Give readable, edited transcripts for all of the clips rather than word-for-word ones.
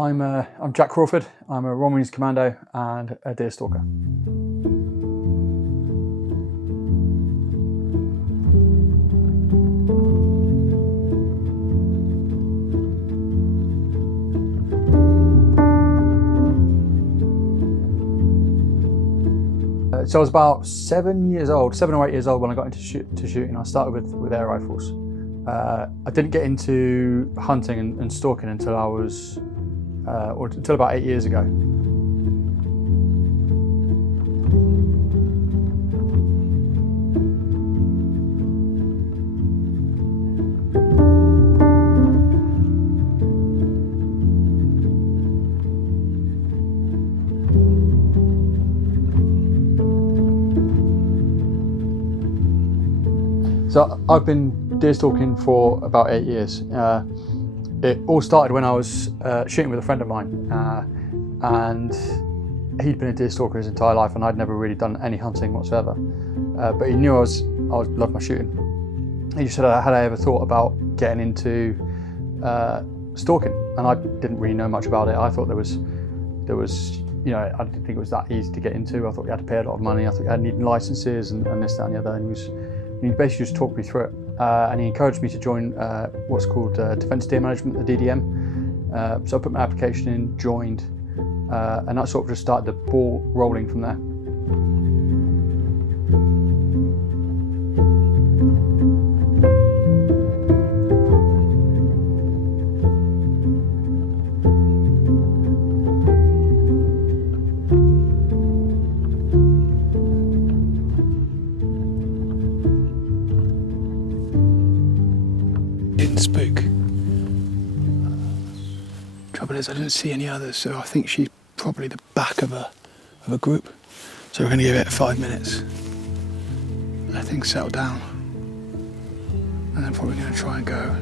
I'm Jack Crawford. I'm a Royal Marines Commando and a deer stalker. So I was about 7 or 8 years old when I got into shooting. I started with air rifles. I didn't get into hunting and stalking until I was, until about 8 years ago. So I've been deer stalking for about 8 years. It all started when I was shooting with a friend of mine, and he'd been a deer stalker his entire life, and I'd never really done any hunting whatsoever. But he knew I loved my shooting. He just said, had I ever thought about getting into stalking? And I didn't really know much about it. I thought there was, you know, I didn't think it was that easy to get into. I thought you had to pay a lot of money. I thought you had needing licenses and this, that, and the other. And he basically just talked me through it, and he encouraged me to join what's called Defence Deer Management, the DDM. So I put my application in, joined, and that sort of just started the ball rolling from there. Didn't spook. Trouble is, I didn't see any others, so I think she's probably the back of a group. So we're going to give it 5 minutes, let things settle down, and then probably going to try and go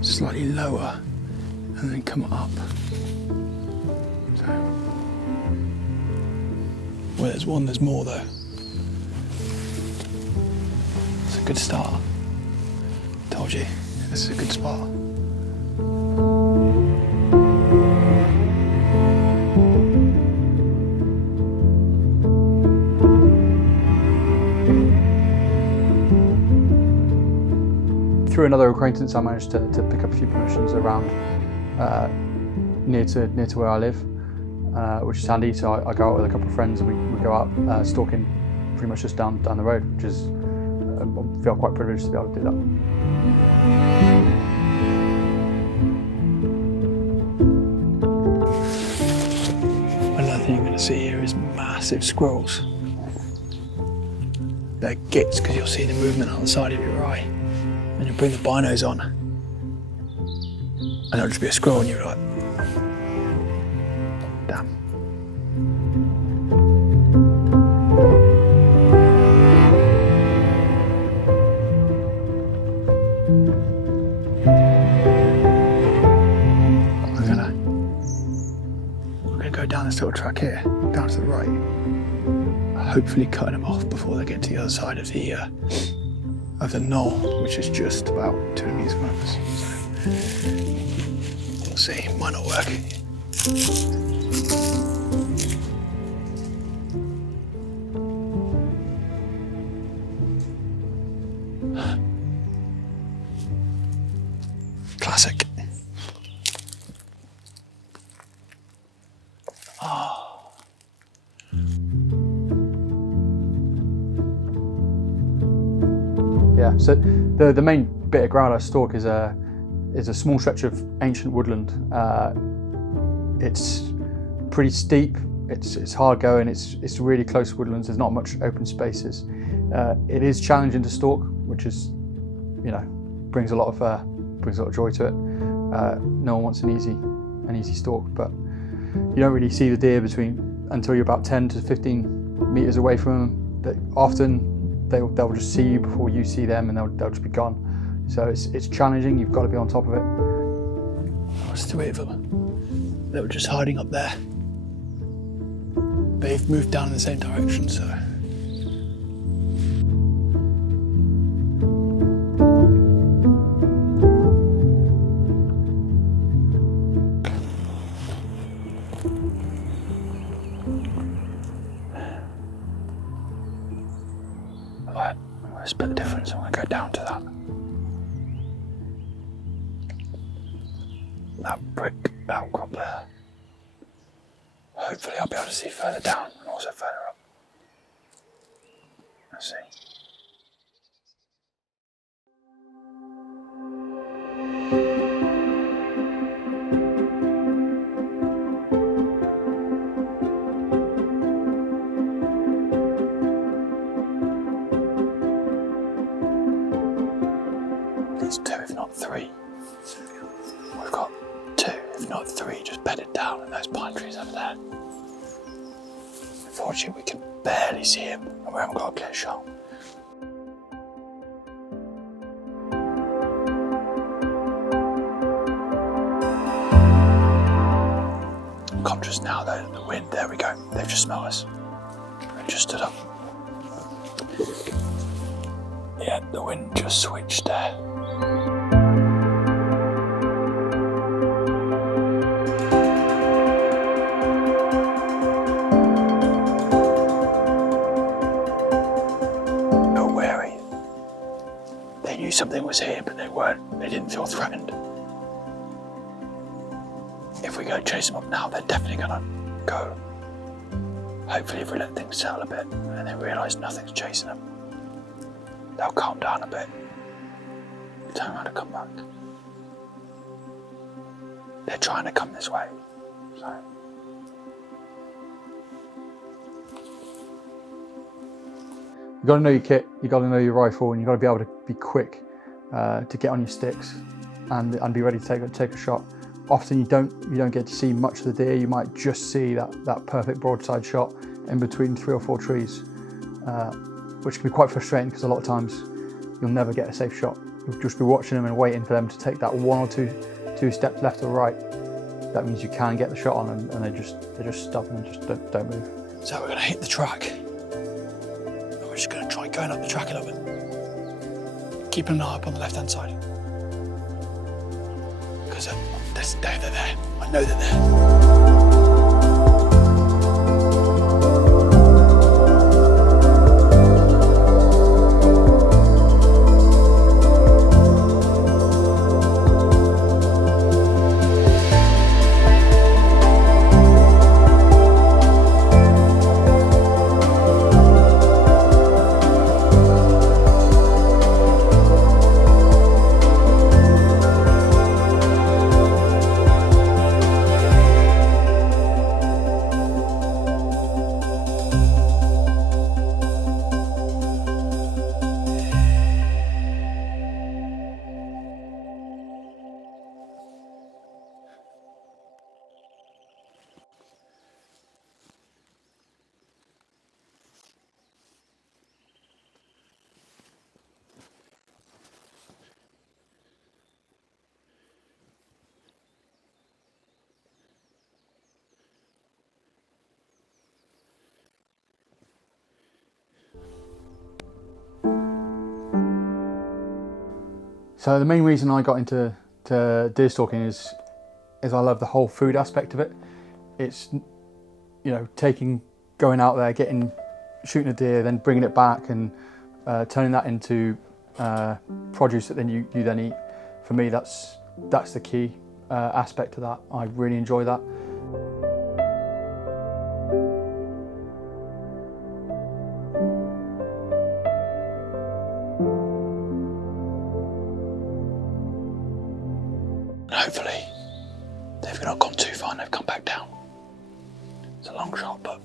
slightly lower and then come up. So, well, there's one. There's more though. It's a good start. Told you. This is a good spot. Through another acquaintance, I managed to pick up a few permissions around near to where I live, which is handy. So I go out with a couple of friends and we go out stalking pretty much just down the road, which is, I feel quite privileged to be able to do that. Another thing you're going to see here is massive squirrels. They're gits because you'll see the movement on the side of your eye. And you bring the binos on, and there'll just be a squirrel, and you're like, damn. We're gonna go down this little track here, down to the right, hopefully cutting them off before they get to the other side of the knoll, which is just about 2 meters from us. So we'll see, might not work. Classic. Yeah, so the main bit of ground I stalk is a small stretch of ancient woodland. It's pretty steep, it's hard going, it's really close woodlands, there's not much open spaces. It is challenging to stalk, which is, you know, brings a lot of joy to it. No one wants an easy stalk, but you don't really see the deer until you're about 10 to 15 meters away from them. Often they'll just see you before you see them, and they'll just be gone. So it's challenging. You've got to be on top of it. There's 2 of them. They were just hiding up there. They've moved down in the same direction, so. Right, I'm going to split the difference. I'm going to go down to that brick outcrop there. Hopefully I'll be able to see further down and also further up. Let's see. These 2, if not 3. We've got 2, if not 3, just bedded down in those pine trees over there. Unfortunately, we can barely see him, and we haven't got a clear shot. I'm conscious now though that the wind, there we go, they've just smelled us. We've just stood up. Yeah, the wind just switched there. They're wary. They knew something was here, but they didn't feel threatened. If we go chase them up now, they're definitely gonna go. Hopefully if we let things settle a bit and they realise nothing's chasing them, they'll calm down a bit, turn around and come back. They're trying to come this way, so. You got to know your kit, you got to know your rifle, and you got to be able to be quick to get on your sticks and be ready to take a shot. Often you don't get to see much of the deer. You might just see that perfect broadside shot in between 3 or 4 trees, which can be quite frustrating because a lot of times you'll never get a safe shot. You'll just be watching them and waiting for them to take that 1 or 2 steps left or right. That means you can get the shot on, and they're just stubborn and just don't move. So we're going to hit the track. And we're just going to try going up the track a little bit. Keeping an eye up on the left-hand side. Because they're there. I know they're there. So the main reason I got into deer stalking is I love the whole food aspect of it. It's, you know, going out there, shooting a deer, then bringing it back and turning that into produce that then you then eat. For me, that's the key aspect to that. I really enjoy that. Hopefully, they've not gone too far and they've come back down. It's a long shot, but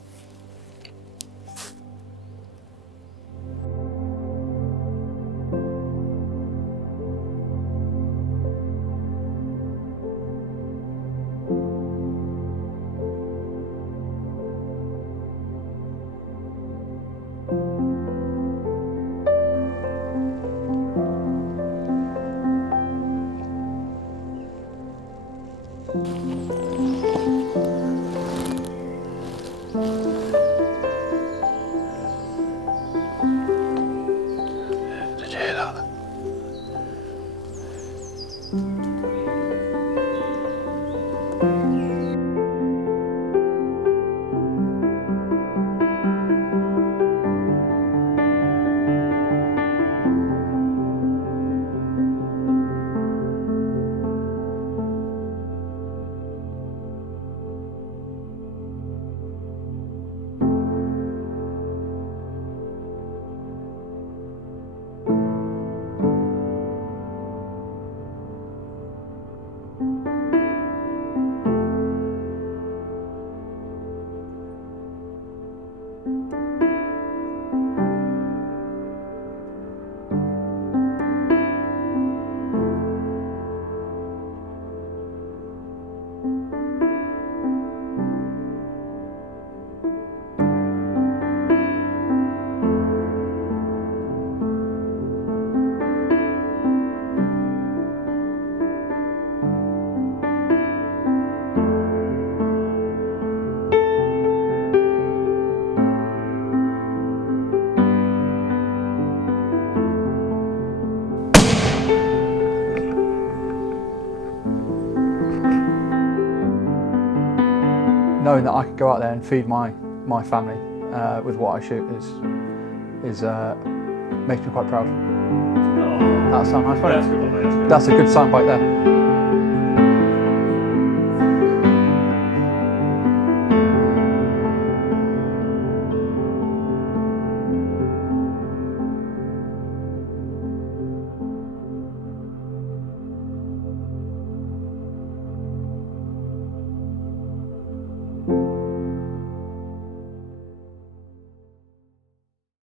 knowing that I could go out there and feed my family with what I shoot is makes me quite proud. Oh, That sound nice, right? that's good. That's a good soundbite there.